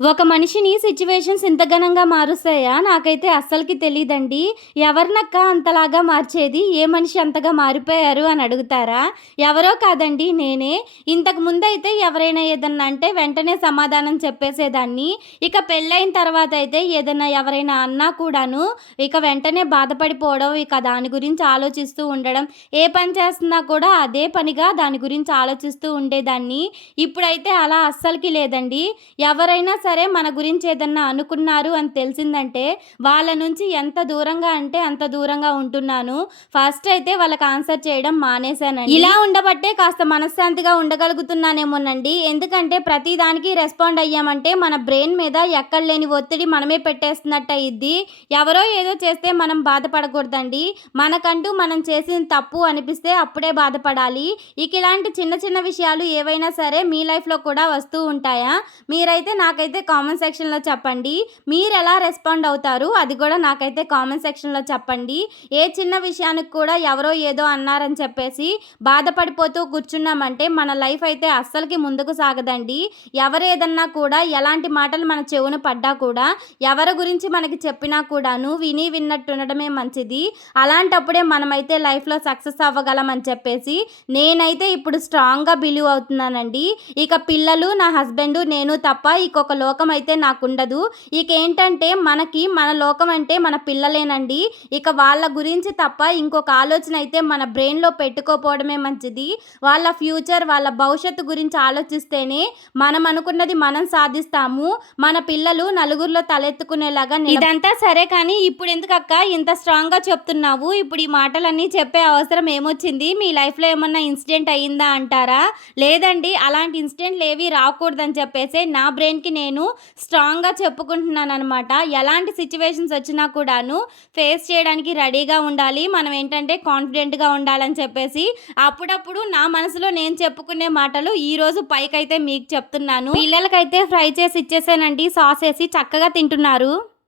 ఒక మనిషిని సిట్యుయేషన్స్ ఇంత ఘనంగా మారుస్తాయా? నాకైతే అస్సలకి తెలీదండి. ఎవరినక్కా అంతలాగా మార్చేది? ఏ మనిషి అంతగా మారిపోయారు అని అడుగుతారా? ఎవరో కాదండి నేనే. ఇంతకు ముందైతే ఎవరైనా ఏదన్నా అంటే వెంటనే సమాధానం చెప్పేసేదాన్ని. ఇక పెళ్ళైన తర్వాత అయితే ఏదన్నా ఎవరైనా అన్నా కూడాను ఇక వెంటనే బాధపడిపోవడం, ఇక దాని గురించి ఆలోచిస్తూ ఉండడం. ఏ పని చేస్తున్నా కూడా అదే పనిగా దాని గురించి ఆలోచిస్తూ ఉండేదాన్ని. ఇప్పుడైతే అలా అస్సలకి లేదండి. ఎవరైనా సరే మన గురించి ఏదన్నా అనుకున్నారు అని తెలిసిందంటే వాళ్ళ నుంచి ఎంత దూరంగా అంటే అంత దూరంగా ఉంటున్నాను. ఫస్ట్ అయితే వాళ్ళకి ఆన్సర్ చేయడం మానేశానండి. ఇలా ఉండబట్టే కాస్త మనశ్శాంతిగా ఉండగలుగుతున్నానేమోనండి. ఎందుకంటే ప్రతి దానికి రెస్పాండ్ అయ్యామంటే మన బ్రెయిన్ మీద ఎక్కడ లేని ఒత్తిడి మనమే పెట్టేస్తున్నట్టు అయ్యిద్ది. ఎవరో ఏదో చేస్తే మనం బాధపడకూడదండి. మనకంటూ మనం చేసిన తప్పు అనిపిస్తే అప్పుడే బాధపడాలి. ఇక ఇలాంటి చిన్న చిన్న విషయాలు ఏవైనా సరే మీ లైఫ్‌లో కూడా వస్తూ ఉంటాయా? మీరైతే నాకైతే కామెంట్ సెక్షన్‌లో చెప్పండి. మీరెలా రెస్పాండ్ అవుతారు? అది కూడా నాకైతే కామెంట్ సెక్షన్‌లో చెప్పండి. ఏ చిన్న విషయానికి కూడా ఎవరో ఏదో అన్నారని చెప్పేసి బాధపడిపోతూ కూర్చున్నామంటే మన లైఫ్ అయితే అస్సలకి ముందుకు సాగదండి. ఎవరేదన్నా కూడా ఎలాంటి మాటలు మన చెవున పడ్డా కూడా ఎవరి గురించి మనకి చెప్పినా కూడాను విని విన్నట్టు ఉండడమే మంచిది. అలాంటప్పుడే మనమైతే లైఫ్‌లో సక్సెస్ అవ్వగలమని చెప్పేసి నేనైతే ఇప్పుడు స్ట్రాంగ్‌గా బిలీవ్ అవుతున్నానండి. ఇక పిల్లలు, నా హస్బెండు, నేను తప్ప ఇంకొక లోకం అయితే నాకుండదు. ఇకేంటంటే మనకి మన లోకం అంటే మన పిల్లలేనండి. ఇక వాళ్ళ గురించి తప్ప ఇంకొక ఆలోచన అయితే మన బ్రెయిన్‌లో పెట్టుకోపోవడమే మంచిది. వాళ్ళ ఫ్యూచర్, వాళ్ళ భవిష్యత్తు గురించి ఆలోచిస్తేనే మనం అనుకున్నది మనం సాధిస్తాము. మన పిల్లలు నలుగురిలో తలెత్తుకునేలాగా ఇదంతా సరే కానీ ఇప్పుడెందుకక్క ఇంత స్ట్రాంగ్‌గా చెప్తున్నావు? ఇప్పుడు ఈ మాటలన్నీ చెప్పే అవసరం ఏమొచ్చింది? మీ లైఫ్‌లో ఏమన్నా ఇన్సిడెంట్ అయిందా అంటారా? లేదండి అలాంటి ఇన్సిడెంట్‌లేవి రాకూడదని చెప్పేసే నా బ్రెయిన్‌కి నేను స్ట్రాంగ్‌గా చెప్పుకుంటున్నాననమాట. ఎలాంటి సిట్యుయేషన్స్ వచ్చినా కూడాను ఫేస్ చేయడానికి రెడీగా ఉండాలి. మనం ఏంటంటే కాన్ఫిడెంట్‌గా ఉండాలని చెప్పేసి అప్పుడప్పుడు నా మనసులో నేను చెప్పుకునే మాటలు ఈరోజు పైకైతే మీకు చెప్తున్నాను. పిల్లలకైతే ఫ్రై చేసి ఇచ్చేసానండి సాస్ ఏసి చక్కగా తింటున్నారు.